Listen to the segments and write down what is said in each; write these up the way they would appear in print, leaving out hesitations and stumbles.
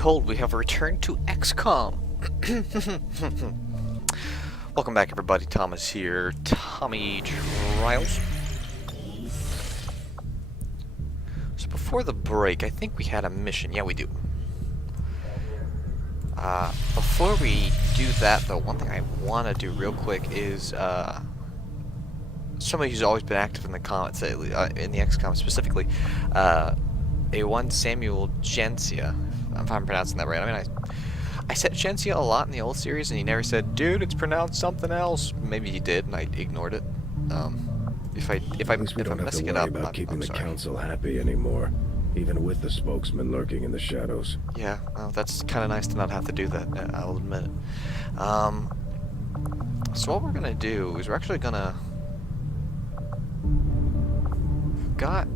Behold, we have returned to XCOM. Welcome back, everybody. Thomas here. Tommy Trials. So before the break, I think we had a mission. Yeah, we do. Before we do that, though, one thing I want to do real quick is somebody who's always been active in the comments, in the XCOM specifically, a one Samuel Gencia, if I'm pronouncing that right. I mean, I said Gencia a lot in the old series, and he never said, "Dude, it's pronounced something else." Maybe he did, and I ignored it. If I'm messing it up, about keeping I'm the sorry. council happy anymore, even with the spokesman lurking in the shadows. Yeah, well, that's kind of nice to not have to do that. I'll admit it. So what we're gonna do is we're actually gonna got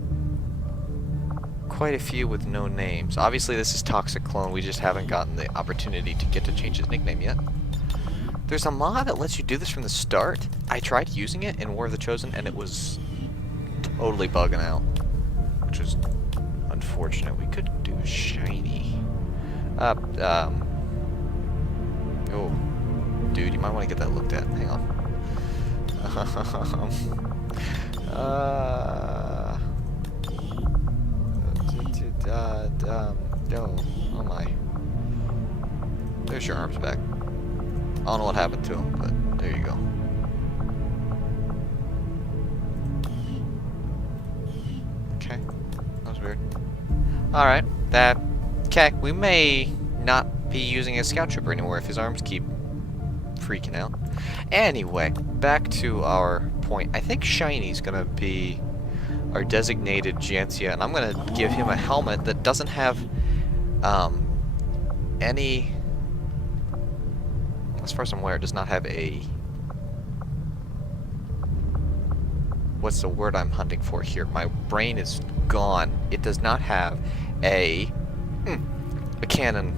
quite a few with no names. Obviously, this is Toxic Clone. We just haven't gotten the opportunity to get to change his nickname yet. There's a mod that lets you do this from the start. I tried using it in War of the Chosen, and it was totally bugging out, which was unfortunate. We could do a shiny. Oh, dude, you might want to get that looked at. Hang on. Oh my. There's your arms back. I don't know what happened to him, but there you go. Okay. That was weird. Alright. Okay, we may not be using a scout trooper anymore if his arms keep freaking out. Anyway, back to our point. I think Shiny's gonna be our designated Gencia, and I'm gonna give him a helmet that doesn't have any, as far as I'm aware, it does not have a, what's the word I'm hunting for here? My brain is gone. It does not have a cannon.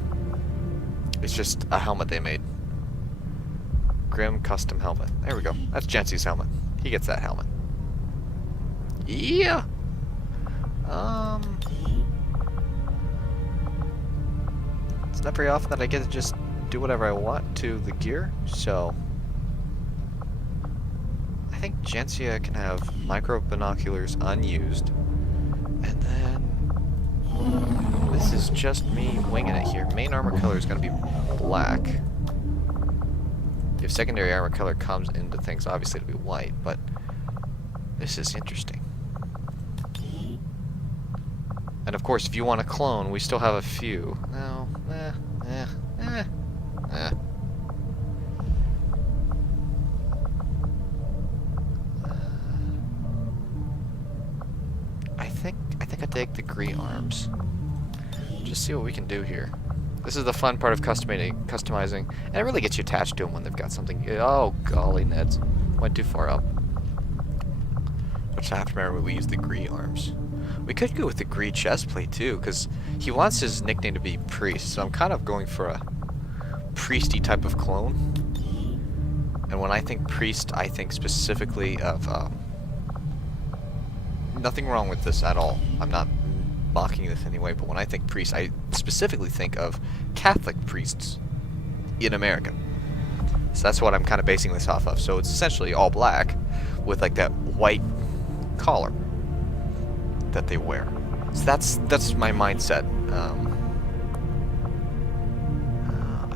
It's just a helmet they made. Grim custom helmet. There we go. That's Gencia's helmet. He gets that helmet. Yeah. It's not very often that I get to just do whatever I want to the gear, so I think Gencia can have micro binoculars unused, and then this is just me winging it here. Main armor color is going to be black. If secondary armor color comes into things, obviously it'll be white, but this is interesting. And of course, if you want to clone, we still have a few. No, I think I take the green arms. Just see what we can do here. This is the fun part of customizing, and it really gets you attached to them when they've got something. Oh golly, Neds, went too far up. Which I have to remember we use the green arms. We could go with the green chest plate too, because he wants his nickname to be Priest, so I'm kind of going for a priesty type of clone. And when I think Priest, I think specifically of nothing wrong with this at all. I'm not mocking this anyway, but when I think Priest, I specifically think of Catholic priests in America. So that's what I'm kind of basing this off of. So it's essentially all black with like that white collar that they wear. So that's my mindset.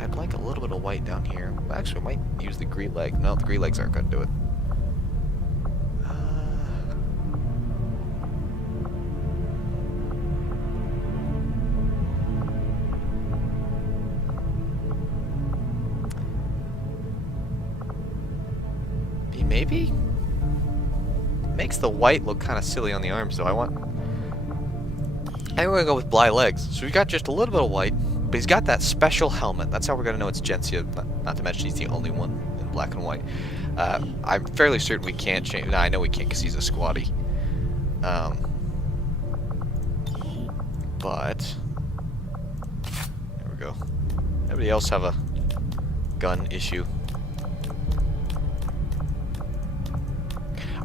I'd like a little bit of white down here. Actually, I might use the green leg. No, the green legs aren't going to do it. Maybe? Makes the white look kind of silly on the arms, though. I'm going to go with black legs. So we've got just a little bit of white, but he's got that special helmet. That's how we're going to know it's Gencia, not to mention he's the only one in black and white. I'm fairly certain we can't change. No, I know we can't because he's a squatty. But there we go. Everybody else have a gun issue?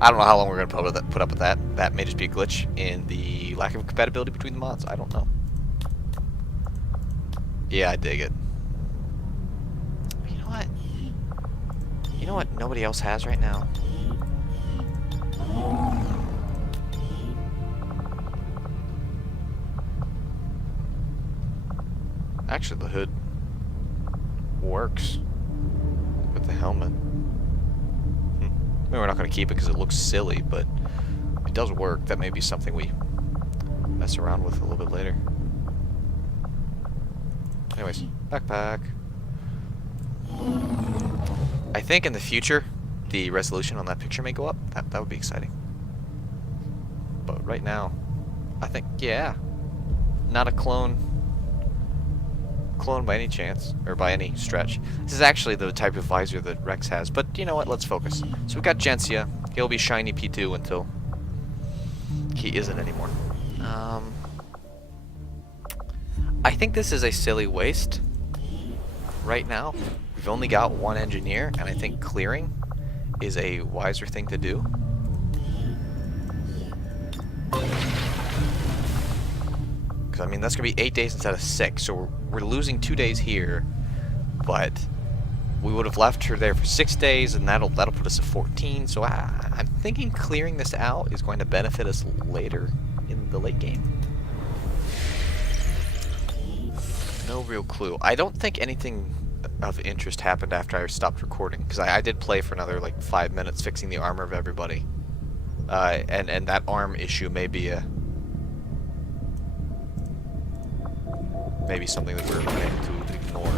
I don't know how long we're going to put up with that. That may just be a glitch in the lack of compatibility between the mods. I don't know. Yeah, I dig it. You know what? You know what nobody else has right now? Actually, the hood works with the helmet. I mean, we're not going to keep it because it looks silly, but it does work. That may be something we mess around with a little bit later. Anyways, backpack. I think in the future, the resolution on that picture may go up. That would be exciting. But right now, I think, yeah, not a clone by any chance, or by any stretch. This is actually the type of visor that Rex has, but you know what, let's focus. So we've got Gensia. He'll be shiny P2 until he isn't anymore. I think this is a silly waste right now. We've only got one engineer, and I think clearing is a wiser thing to do. Because, I mean, that's going to be 8 days instead of 6, so we're losing 2 days here, but we would have left her there for 6 days, and that'll put us at 14, so I'm thinking clearing this out is going to benefit us later in the late game. No real clue. I don't think anything of interest happened after I stopped recording, because I did play for another like 5 minutes fixing the armor of everybody, and that arm issue may be maybe something that we're planning to ignore.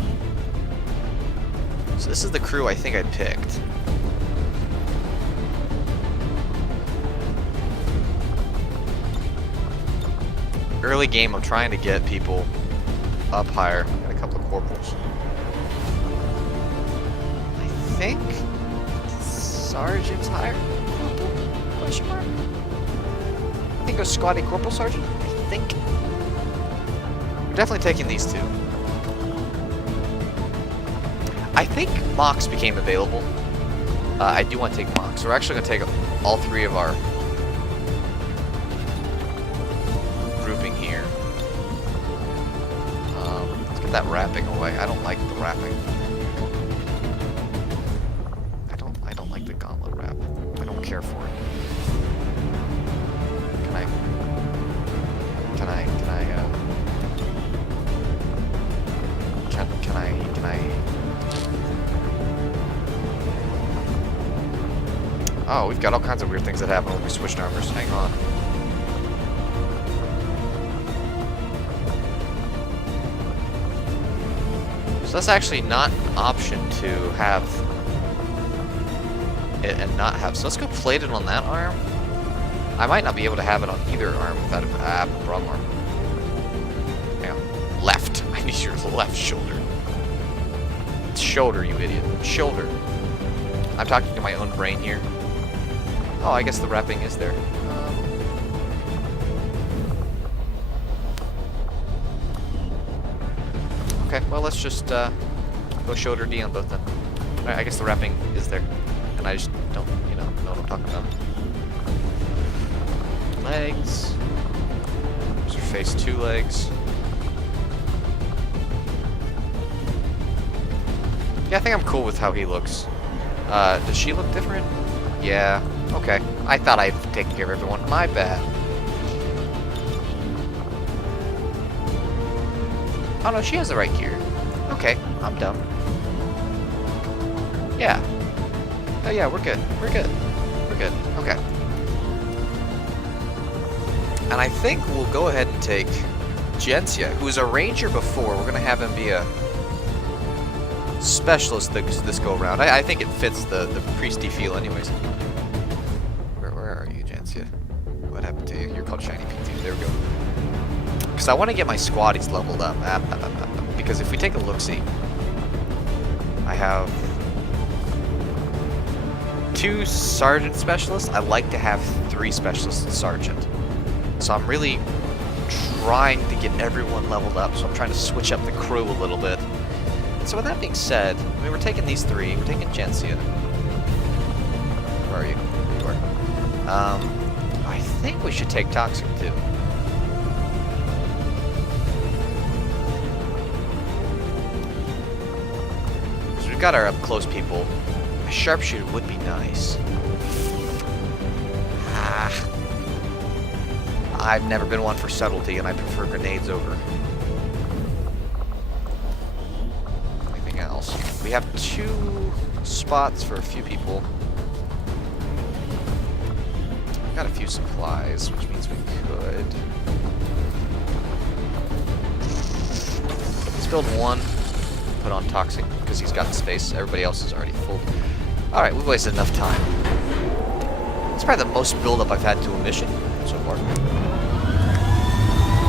So this is the crew I think I picked. Early game, I'm trying to get people up higher, and a couple of corporals. I think Sergeant's higher? Question mark? I think it was Squatty Corporal Sergeant, I think. We're definitely taking these two. I think Mox became available. I do want to take Mox. We're actually going to take all three of our grouping here. Let's get that wrapping away. I don't like the wrapping. I don't like the gauntlet wrap. I don't care for it. Can I Oh, we've got all kinds of weird things that happen when we switch armors. Hang on. So that's actually not an option to have it and not have. So let's go plated on that arm. I might not be able to have it on either arm without a wrong arm. Hang on. Left. I need your left shoulder. It's shoulder, you idiot. Shoulder. I'm talking to my own brain here. Oh, I guess the wrapping is there. Okay, well, let's just go shoulder D on both then. Alright, I guess the wrapping is there. And I just don't, know what I'm talking about. Legs. There's her face, 2 legs. Yeah, I think I'm cool with how he looks. Does she look different? Yeah. Okay. I thought I'd taken care of everyone. My bad. Oh no, she has the right gear. Okay, I'm dumb. Yeah. Oh yeah, we're good. We're good. We're good. Okay. And I think we'll go ahead and take Gensia, who was a ranger before. We're gonna have him be a specialist this go around. I think it fits the priesty feel anyways. Where are you, Gensia? What happened to you? You're called Shiny P2. There we go. Because I want to get my squaddies leveled up. Because if we take a look-see, I have 2 sergeant specialists. I like to have 3 specialists in sergeant. So I'm really trying to get everyone leveled up. So I'm trying to switch up the crew a little bit. So with that being said, I mean, we're taking these 3. We're taking Gensia. Where are you? There you are. I think we should take Toxic too. we've got our up-close people. A sharpshooter would be nice. I've never been one for subtlety, and I prefer grenades over anything else. We have 2 spots for a few people. We've got a few supplies, which means we could. Let's build 1. Put on Toxic, because he's got space. Everybody else is already full. Alright, we've wasted enough time. It's probably the most build-up I've had to a mission so far.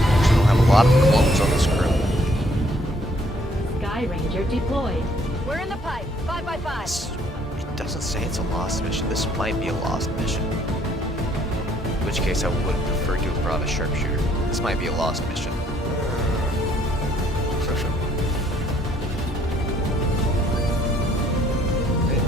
Actually, don't have a lot of clones on this crew. Sky Ranger deployed. We're in the pipe. 5 by 5. It doesn't say it's a lost mission. This might be a lost mission. In which case I would prefer to have brought a sharpshooter. This might be a lost mission.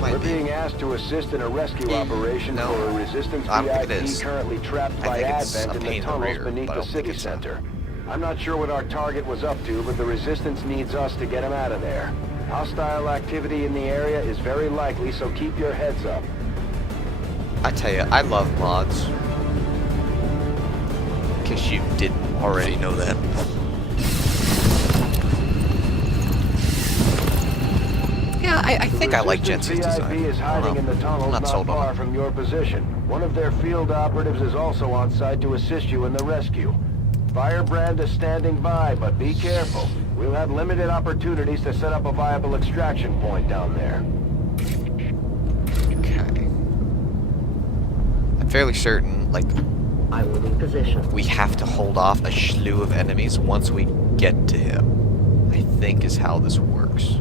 We're being asked to assist in a rescue operation No. for a resistance I don't think it VIP is. currently trapped I by think it's Advent a in pain the in the tunnels rear, beneath but I the don't think city it's a- center. I'm not sure what our target was up to, but the resistance needs us to get him out of there. Hostile activity in the area is very likely, so keep your heads up. I tell you, I love mods. In case you didn't already know that. Yeah, I think I like Jensen's Resistance VIP design. is I hiding don't in the know. tunnels I'm not not sold far on it. from your position. One of their field operatives is also on site to assist you in the rescue. Firebrand is standing by, but be careful. We'll have limited opportunities to set up a viable extraction point down there. Okay. I'm fairly certain, like, I will reposition. we have to hold off a slew of enemies once we get to him. I think is how this works.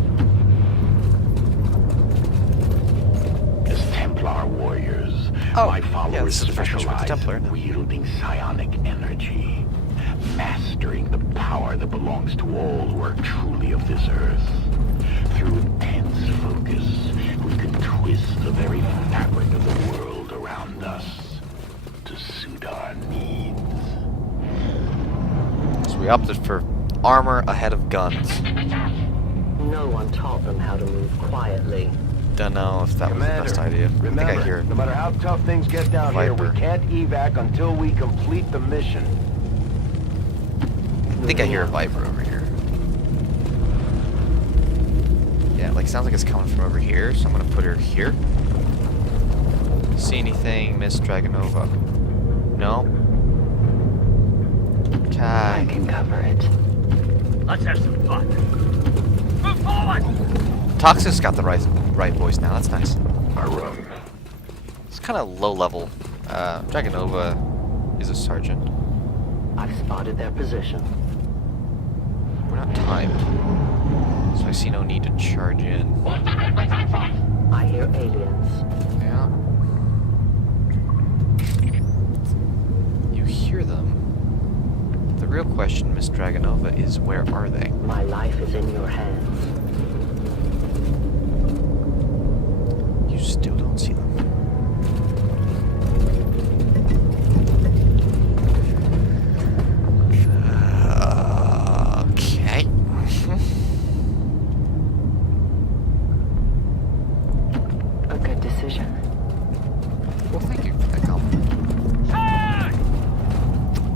As Templar warriors, Oh, my yeah, followers this is the first mission with the specialize Templar, in isn't it? wielding psionic energy, mastering the power that belongs to all who are truly of this earth. Through intense focus, we can twist the very fabric of the world around us to suit our needs. So we opted for armor ahead of guns. No one taught them how to move quietly. Don't know if that was the best idea. I think remember, I hear no matter how tough things get down here, we Viper. can't evac until we complete the mission. I think I hear a Viper over here. Yeah, like sounds like it's coming from over here, so I'm gonna put her here. See anything, Miss Dragonova? No? I Okay. can cover it. Let's have some fun. Move forward! Toxic's got the right voice now, that's nice. I run. It's kind of low level. Dragonova is a sergeant. I've spotted their position. We're not timed, so I see no need to charge in. I hear aliens. Yeah. You hear them. The real question, Miss Dragonova, is where are they? My life is in your hands. You still don't see them. Okay. A good decision. Well, thank you for that compliment.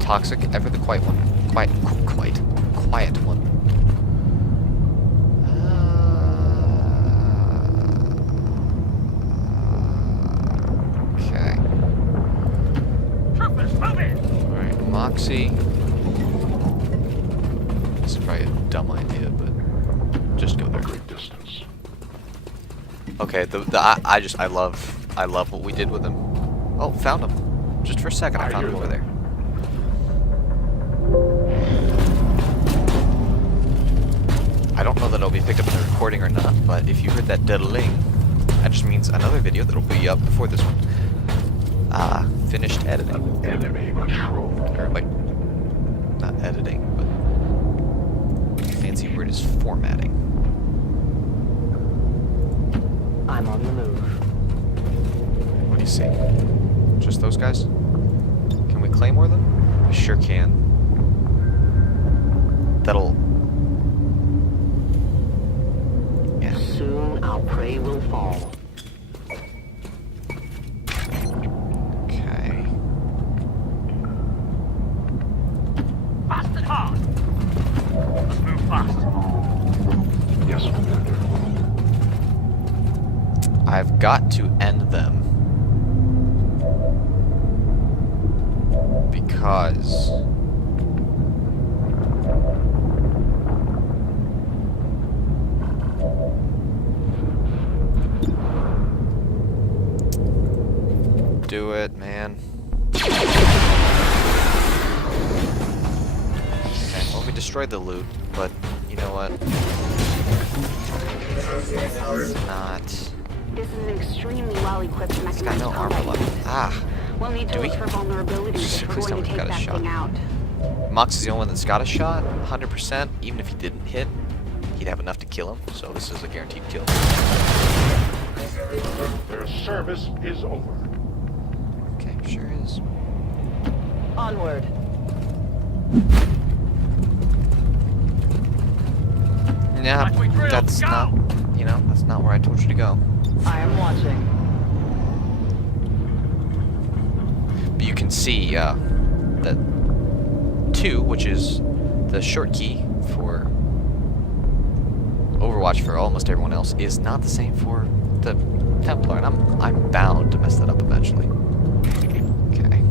Toxic, ever the quiet one. Quiet one. Okay. Troopers, move in! Alright, Moxie. This is probably a dumb idea, but just go there. Great distance. Okay, I love what we did with him. Oh, found him. Just for a second, I I found hear him over them. there. I don't know that it'll be picked up in the recording or not, but if you heard that diddling, that just means another video that'll be up before this one. Finished editing. Enemy patrol. Or like, not editing, but fancy word is formatting. I'm on the move. What do you see? Just those guys? Can we claymore them? We sure can. That'll... Yeah. Soon our prey will fall. Okay. Fast and hard. Let's move fast. Yes, Commander. I've got to end them. Because... do it, man. Okay, well, we destroyed the loot, but you know what? It's not... This is an extremely well-equipped It's got mechanized no armor combat level. unit. Ah! We'll need to Do look we? for vulnerabilities if we're Please tell going me to we got take a that shot. thing out. Mox is the only one that's got a shot, 100%. Even if he didn't hit, he'd have enough to kill him. So this is a guaranteed kill. Their service is over. Okay, sure is. Onward. Nah, Like we drilled, that's go! not, you know, that's not where I told you to go. I am watching. But you can see that 2, which is the short key for Overwatch for almost everyone else, is not the same for the Templar, and I'm bound to mess that up eventually. Okay.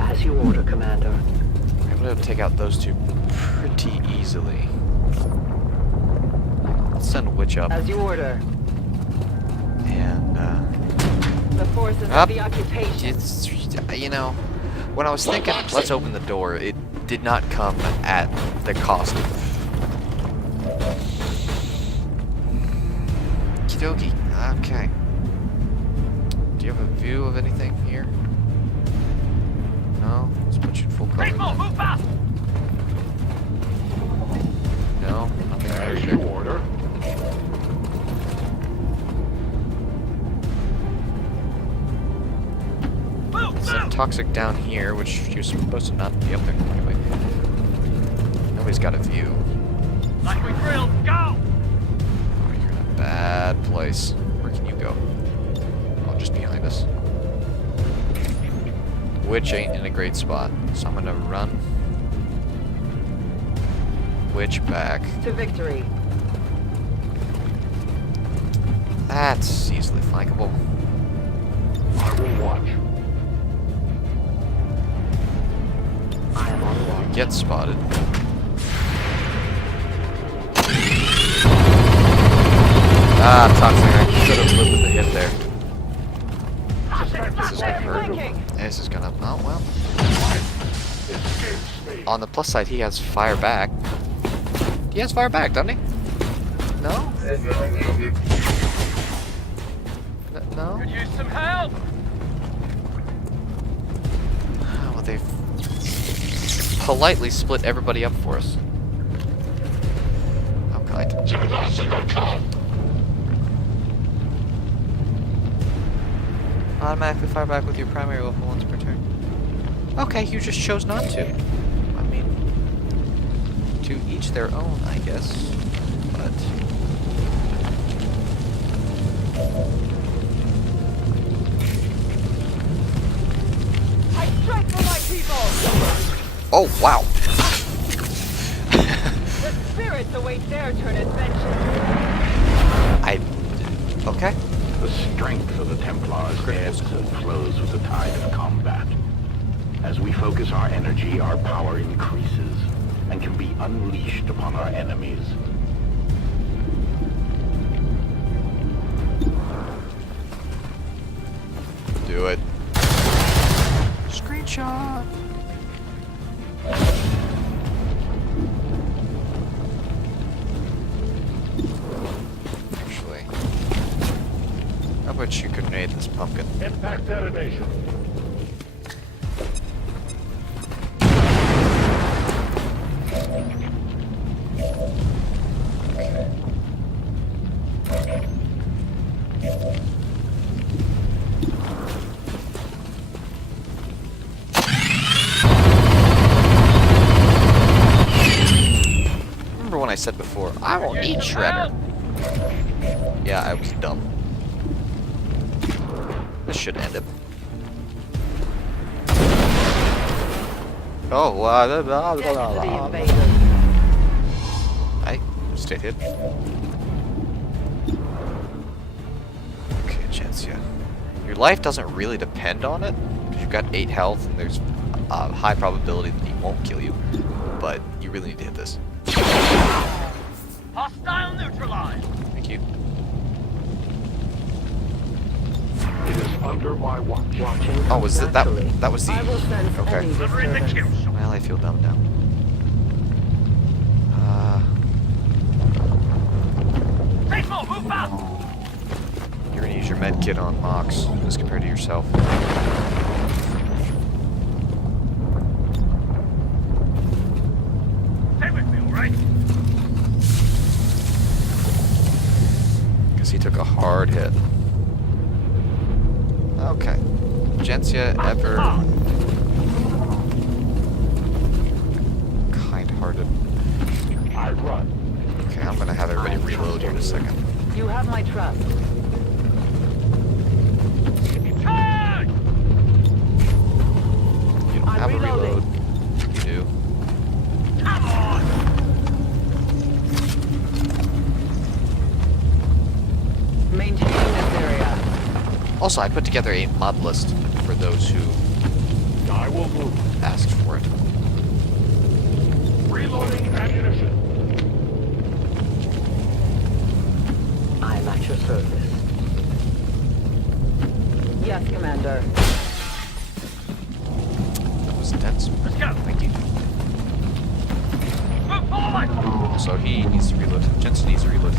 As you order, Commander. I'm able to take out those 2 pretty easily. Let's send Witch up As you order. and The forces Up. of the occupation. it's, you know, when I was thinking let's open the door, it did not come at the cost of Kidoki. Okay. Do you have a view of anything here? No? Let's put you in full cover. People, move fast! No? Nothing there As you either. order. Move, Some move! toxic down here, which you're supposed to not be up there anyway. Nobody's got a view. Like we drilled, go! Oh, you're in a bad place. Where can you go? Oh, just behind us. Witch ain't in a great spot, so I'm gonna run. Witch back. To victory. That's easily flankable. I will watch. I am on watch. Get spotted. Ah, toxic. I should have lived with the hit there. This is gonna hurt. This is gonna. Oh well. Escape space. On the plus side, he has fire back. He has fire back, doesn't he? No? No? Could use some help! Oh, well, they've politely split everybody up for us. How kind. Automatically fire back with your primary weapon once per turn. Okay, you just chose not to. I mean, to each their own, I guess. But I strike for my people! oh wow! The spirits await their turn at vengeance. Okay. The strength of the Templars ebbs and flows with the tide of combat. As we focus our energy, our power increases and can be unleashed upon our enemies. Do it. Screenshot. Actually, how about you grenade this pumpkin? Impact detonation. Remember when when I said before, I won't need Shredder. Yeah, I was dumb. This should end it. Oh, blah, blah, blah, blah, blah. I stayed hidden. Okay, Chancia. Your life doesn't really depend on it, because you've got 8 health, and there's a high probability that he won't kill you. But you really need to hit this. Hostile neutralized. Thank you. It is under my watch. Watching Oh, was it that? That was the. I will sense Okay. any Delivering the kill disturbance. shot. Well, I feel dumb now. Take more, move fast. You're gonna use your med kit on Mox as compared to yourself. Stay with me, all right? Because he took a hard hit. Okay. Gencia ever kind-hearted. I run. Okay, I'm gonna have everybody reload here in a second. You have my trust. Charge! You don't I'm have a reload. reloading. You do. Come on! Maintaining this area. Also, I put together a mod list for those who I will move. asked for it. Reloading ammunition. I'm at your service. Yes, Commander. That was intense. Let's go. Thank you. Move forward! Also, he needs to reload. Jensen needs to reload.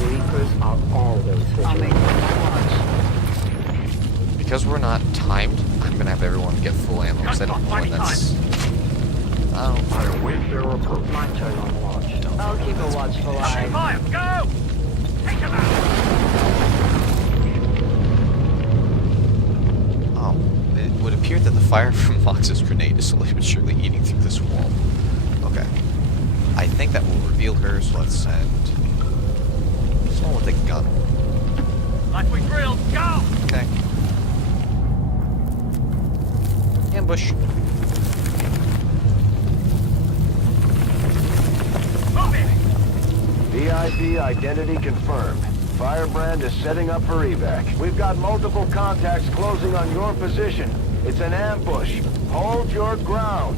Reapers are always I'll make vigilant. it my watch. Because we're not timed, I'm gonna have everyone get full ammo because I don't know when that's. Oh, I await their approach. My turn on watch. I'll keep a watchful eye. Fire, go! Take him out! oh, it would appear that the fire from Mox's grenade is slowly but surely eating through this wall. Okay. I think that will reveal her, so let's send someone with a gun. Like we drilled, go! Okay. Ambush. Move it! VIP identity confirmed. Firebrand is setting up for evac. We've got multiple contacts closing on your position. It's an ambush. Hold your ground.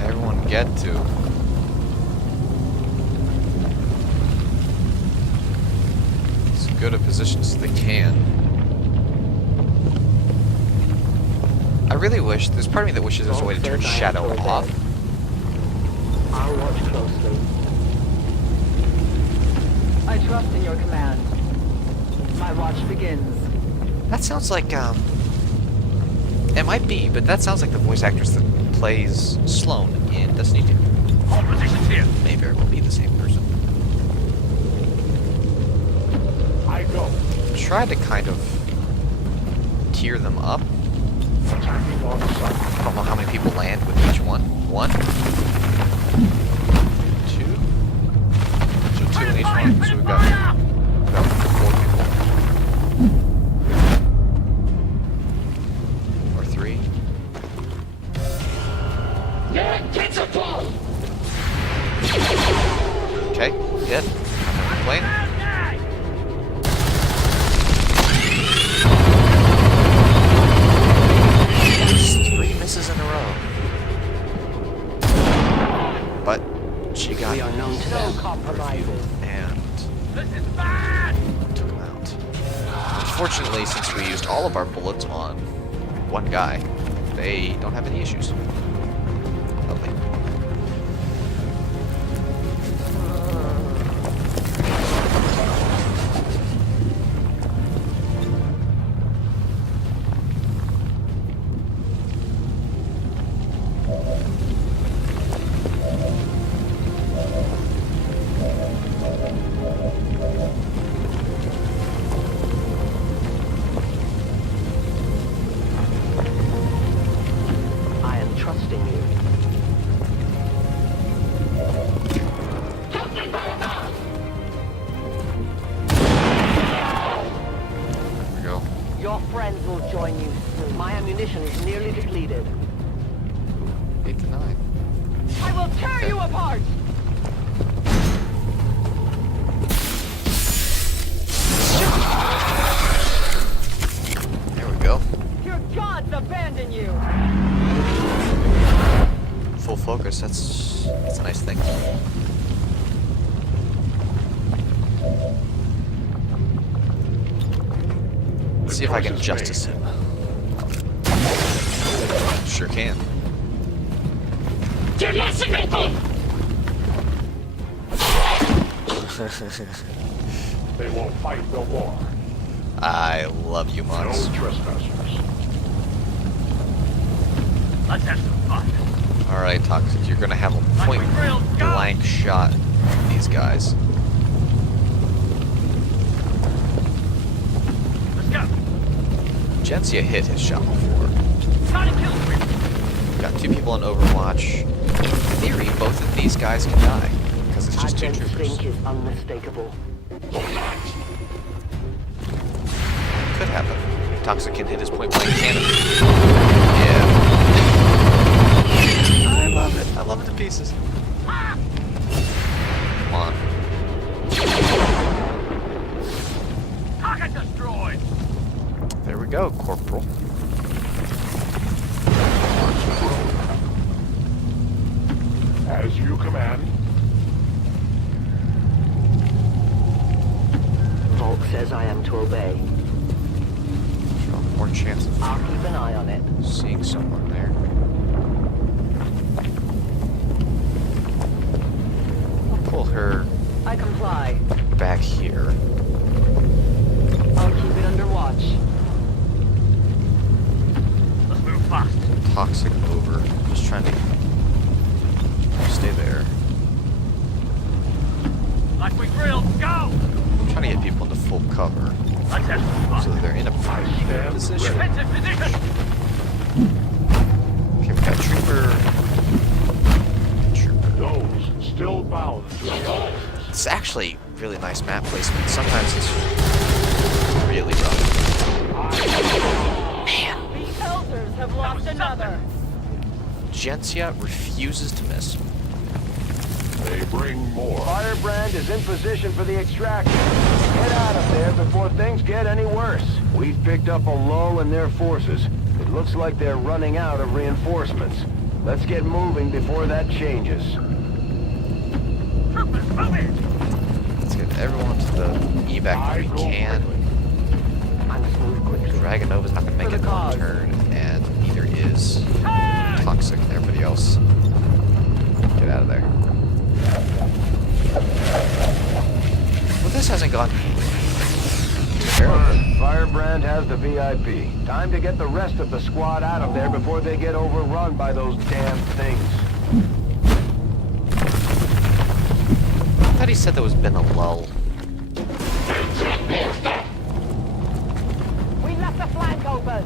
Everyone get to. As good a position as they can. I really wish, there's part of me that wishes there's a way to turn shadow off. I'll watch closely. I trust in your command. My watch begins. That sounds like, it might be, but that sounds like the voice actress that plays Sloane in Destiny 2. All positions here. May very well be the same person. I go. Try to kind of tier them up. Attacking on sight. I don't know how many people land with each one. 1, 2. So 2 in each one. So we've got about 4 people. Or 3. Okay, hit. Plane. Three misses in a row. But she got We are known to No them. compromises. and This is bad! took him out. Unfortunately, since we used all of our bullets on one guy, they don't have any issues. Lovely. Ammunition is nearly depleted. 8 to 9. I will tear you apart! There we go. Your gods abandon you! Full focus. That's a nice thing. Let's see if I can justice him. Sure can. They won't fight no more. I love you, No mods. trespassers. Let's have some fun. Alright, Toxic, you're gonna have a point blank shot at these guys. Let's go. Gensia hit his shot before. Try to kill me. Got 2 people on Overwatch. In theory, both of these guys can die, because it's just 2 Advent troopers. sync is unmistakable. Could happen. Toxic can hit his point blank cannon. Yeah. I love it. I love it to pieces. Come on. Target destroyed. There we go, Corporal. As you command. Volk says I am to obey. So more chance of I'll keep an eye on it. seeing someone there. I'll pull her I comply. back here. I'll keep it under watch. Let's move fast. Toxic over. Just trying to stay there. Like we grilled. Go. I'm trying to get people into full cover Let's have some so fun. that they're in a pretty good position. Defensive position. Okay, we got Trooper. Those still bound to the orders. It's actually really nice map placement. Sometimes it's really rough. The elders have lost another. Gensia refuses to miss. They bring more. Firebrand is in position for the extraction. Get out of there before things get any worse. We've picked up a lull in their forces. It looks like they're running out of reinforcements. Let's get moving before that changes. Troopers, move in. Let's get everyone to the evac that we can. I must move quickly. Dragonova's not going to make For it the in cause. turn, and neither is Toxic and everybody else. Get out of there. Well, this hasn't gone terribly. Firebrand has the VIP. Time to get the rest of the squad out of there before they get overrun by those damn things. I thought he said there was been a lull. We left the flank open.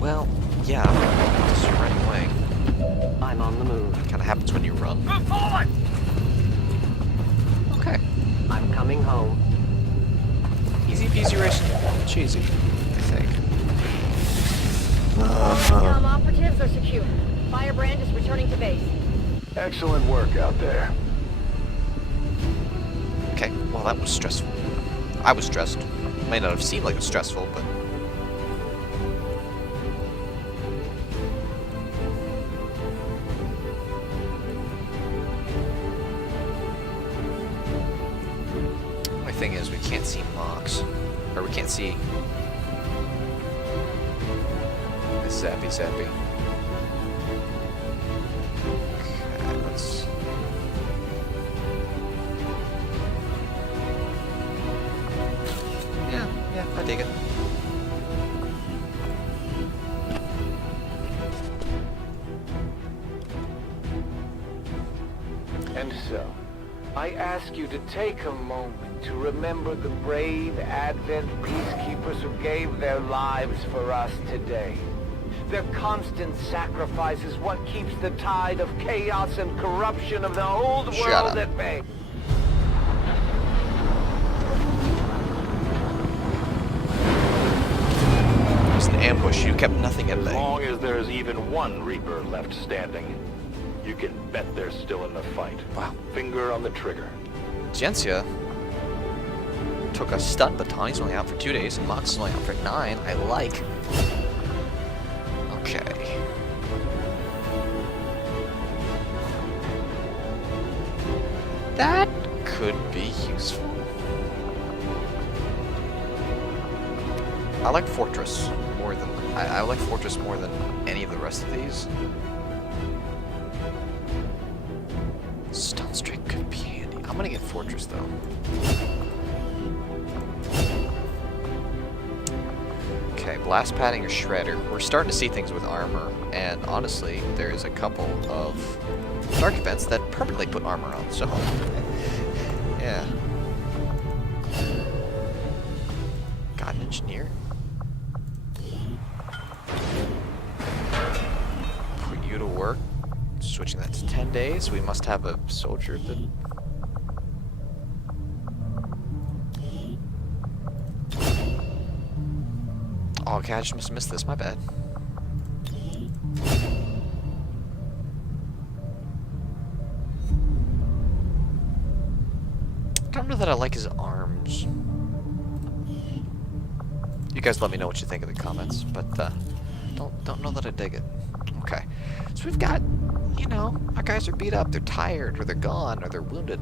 Well, yeah, just running away. I'm on the move. Kind of happens when you run. Move forward. Okay. I'm coming home. Easy peasy racing cheesy, I think. XCOM operatives are secure. Firebrand is returning to base. Excellent work out there. Okay, well that was stressful. I was stressed. May not have seemed like it was stressful, but... My thing is, we can't see Mox. Or we can't see... This Zappy Zappy. Okay, let's... Yeah, I dig it. And so, I ask you to take a moment to remember the brave Advent peacekeepers who gave their lives for us today. Their constant sacrifice is what keeps the tide of chaos and corruption of the old Shut world up. at bay. Just ambush. You kept nothing at As bay. long as there's even one Reaper left standing, you can bet they're still in the fight. Wow. Finger on the trigger. Gencia took a stun baton. He's only out for 2 days, and Mox is only out for 9. I like. Okay. That could be useful. I like Fortress more than I like Fortress more than any of the rest of these. Stun Streak could be handy. I'm gonna get Fortress though. Okay, Blast Padding or Shredder. We're starting to see things with armor, and honestly, there's a couple of dark events that permanently put armor on, so yeah. Got an engineer. Put you to work. Switching that to 10 days. We must have a soldier that... Oh, okay, I just must have missed this. My bad. I don't know that I like his arms. You guys let me know what you think in the comments, but don't know that I dig it. Okay, so we've got, you know, our guys are beat up, they're tired, or they're gone, or they're wounded.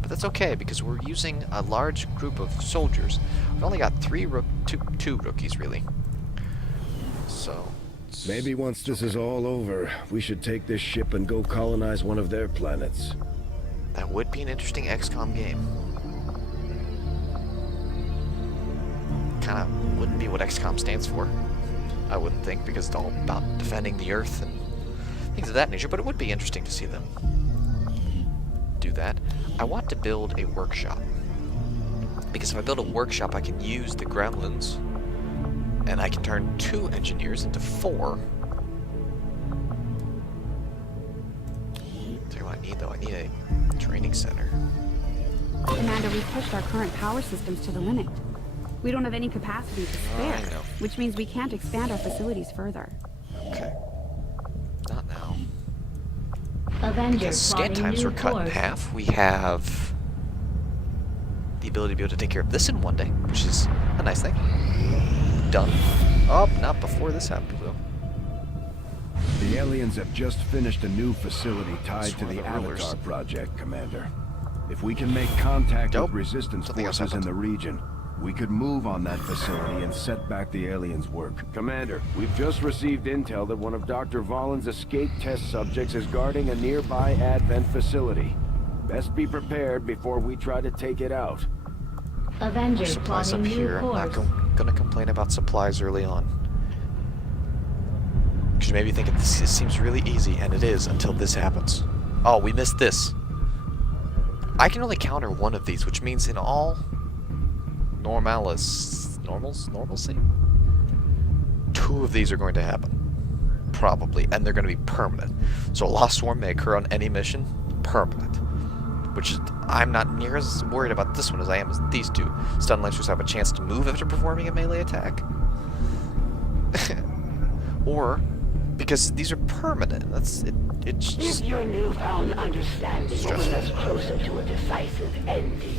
But that's okay, because we're using a large group of soldiers. We've only got two rookies, really. So... Maybe once this is all over, we should take this ship and go colonize one of their planets. That would be an interesting XCOM game. Kinda wouldn't be what XCOM stands for, I wouldn't think, because it's all about defending the Earth and things of that nature, but it would be interesting to see them do that. I want to build a workshop, because if I build a workshop, I can use the gremlins, and I can turn 2 engineers into 4. Tell you what I need, though. I need a training center. Commander, we've pushed our current power systems to the limit. We don't have any capacity to spare, I know. which means we can't expand our facilities further. Okay. Not now. Avengers Because scan plotting times new were cut in course. half. We have the ability to be able to take care of this in 1 day, which is a nice thing. Done. Oh, not before this happened, though. The aliens have just finished a new facility tied It's to one the of the rulers. Avatar project, Commander. If we can make contact Dope. with resistance Something else forces in happened. the region, we could move on that facility and set back the aliens' work. Commander, we've just received intel that one of Dr. Vollin's escape test subjects is guarding a nearby Advent facility. Best be prepared before we try to take it out. Avengers Supplies plotting up new here. I'm not course. gonna complain about supplies early on. Because you may be thinking this seems really easy, and it is until this happens. Oh, we missed this. I can only counter 1 of these, which means in all normalcy, 2 of these are going to happen. Probably, and they're going to be permanent. So a lost swarm may occur on any mission, permanent. Which is, I'm not near as worried about this one as I am as these 2. Stun lancers have a chance to move after performing a melee attack. Or, because these are permanent. It's just... If your newfound understanding will bring us closer to a decisive ending,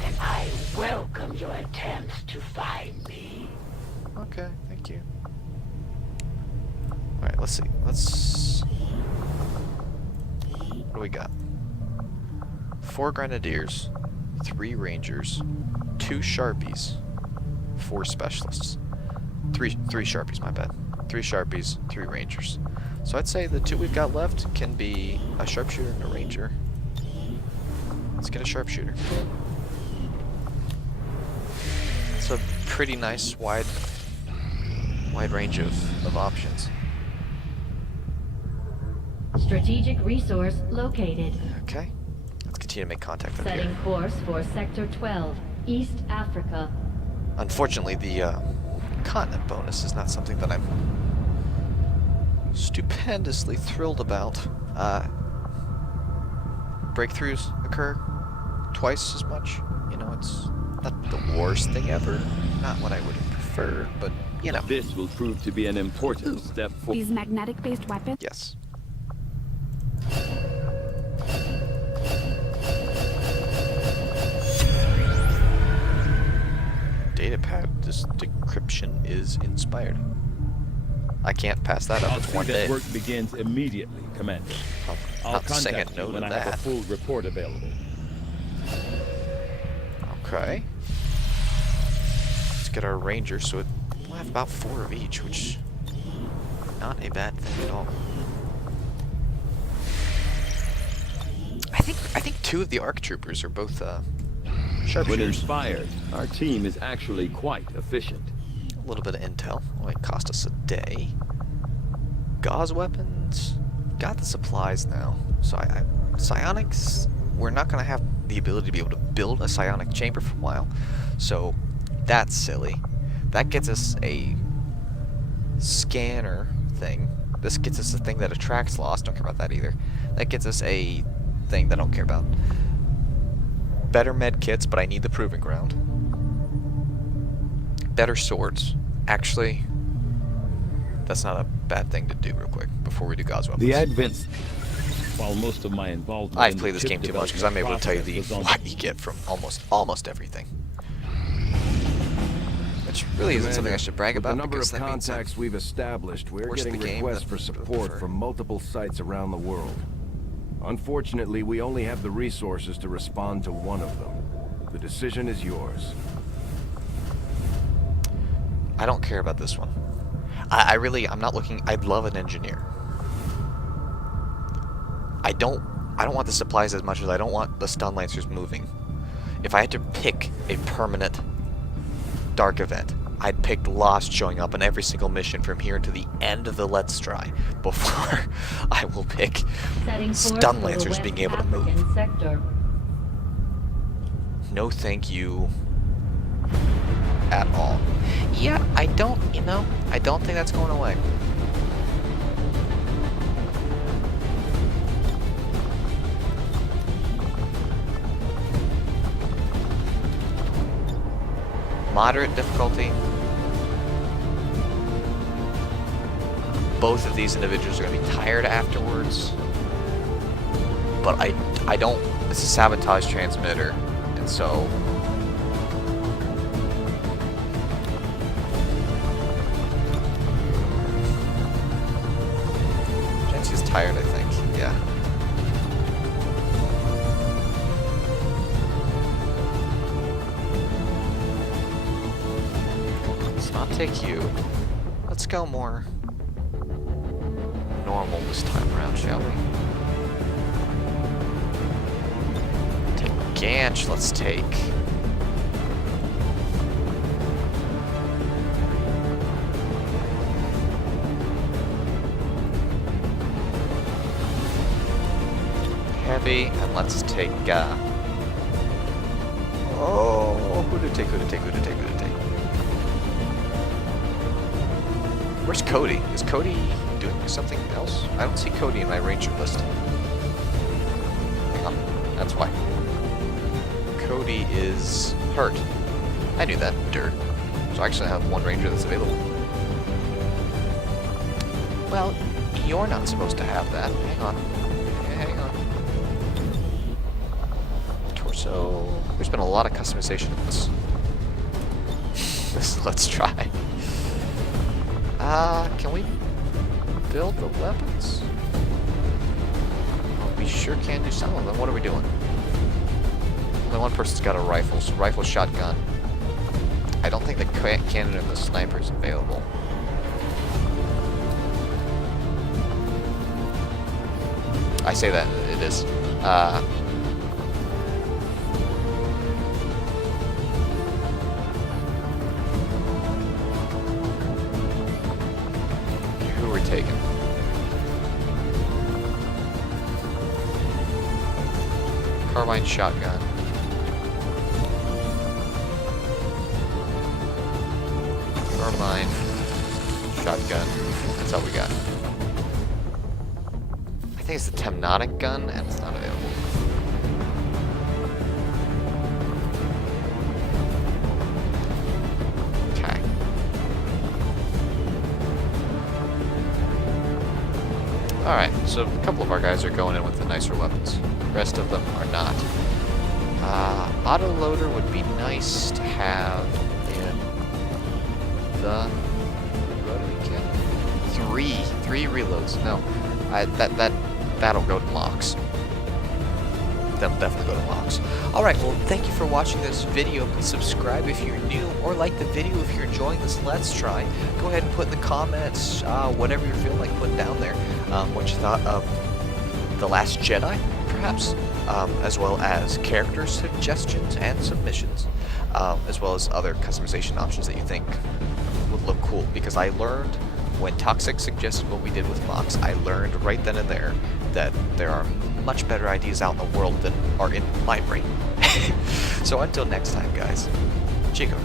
then I welcome your attempts to find me. Okay, thank you. Alright, let's see. What do we got? 4 Grenadiers, 3 Rangers, 2 Sharpies, 4 Specialists. 3 Sharpies, my bad. 3 Sharpies, 3 Rangers. So I'd say the 2 we've got left can be a Sharpshooter and a Ranger. Let's get a Sharpshooter. It's a pretty nice wide range of options. Strategic resource located. Okay, let's continue to make contact up Setting here. course for Sector 12, East Africa. Unfortunately, the continent bonus is not something that I'm stupendously thrilled about. Breakthroughs occur twice as much. You know, it's not the worst thing ever. Not what I would have preferred, but you know. This will prove to be an important step forward. These magnetic-based weapons? Yes. Datapad decryption is inspired. I can't pass that up. I'll It's see one that day. work begins immediately, Commander. I'll not saying contact no you to when I have a that. full report available. Okay. Let's get our ranger, so we'll have about 4 of each, which not a bad thing at all. I think 2 of the ARC troopers are both When sharpshooters. inspired, our team is actually quite efficient. A little bit of intel. Might cost us a day. Gauze weapons. Got the supplies now. So psionics. We're not gonna have the ability to be able to build a psionic chamber for a while. So that's silly. That gets us a scanner thing. This gets us a thing that attracts loss. Don't care about that either. That gets us a thing that I don't care about. Better med kits, but I need the proving ground. Better swords. Actually, that's not a bad thing to do real quick before we do Gauze weapons. The Advents, while most of my involvement I've in the played this chip game too much because I'm able to tell you development the was on what you get from almost everything. Which really isn't something I should brag With about the number because of that means contacts we've established, we're worse getting the game, requests the- for the support prefer. from multiple sites around the world. Unfortunately, we only have the resources to respond to one of them. The decision is yours. I don't care about this one. I'm not looking. I'd love an engineer. I don't want the supplies as much as I don't want the stun lancers moving. If I had to pick a permanent dark event, I'd pick Lost showing up on every single mission from here to the end of the Let's Try before I will pick Setting course stun for the lancers West being able to African move. sector. No thank you at all. Yeah, I don't think that's going away. Moderate difficulty. Both of these individuals are going to be tired afterwards. But I don't, it's a sabotage transmitter, and so Jency's tired, I think. Yeah. Let's not take you. Let's go more normal this time around, shall we? Take Ganch, let's take. Heavy, and let's take, oh, who to take? Where's Cody? Is Cody doing something else? I don't see Cody in my ranger list. Hang on, that's why. Cody is hurt. I knew that, dirt. So I actually have one ranger that's available. Well, you're not supposed to have that. Hang on. Hang on. Torso. There's been a lot of customization in this. Let's try. Can we build the weapons? We sure can do some of them. What are we doing? Only one person's got a rifle, so rifle, shotgun. I don't think the cannon and the sniper is available. I say that, it is. Who are we taking? Carbine, shotgun. Carbine, shotgun. That's all we got. I think it's the Temnotic gun, and it's not available. Okay. Alright, so a couple of our guys are going in with the nicer weapons. The rest of them are not. Autoloader would be nice to have in the... What do we get? Three reloads. No, that'll go to Mox. That'll definitely go to Mox. Alright, well, thank you for watching this video. Please subscribe if you're new, or like the video if you're enjoying this Let's Try. Go ahead and put in the comments whatever you feel like putting down there. What you thought of The Last Jedi, perhaps, as well as character suggestions and submissions, as well as other customization options that you think would look cool. Because I learned when Toxic suggested what we did with Mox, I learned right then and there that there are much better ideas out in the world than are in my brain. So until next time, guys, Chicory.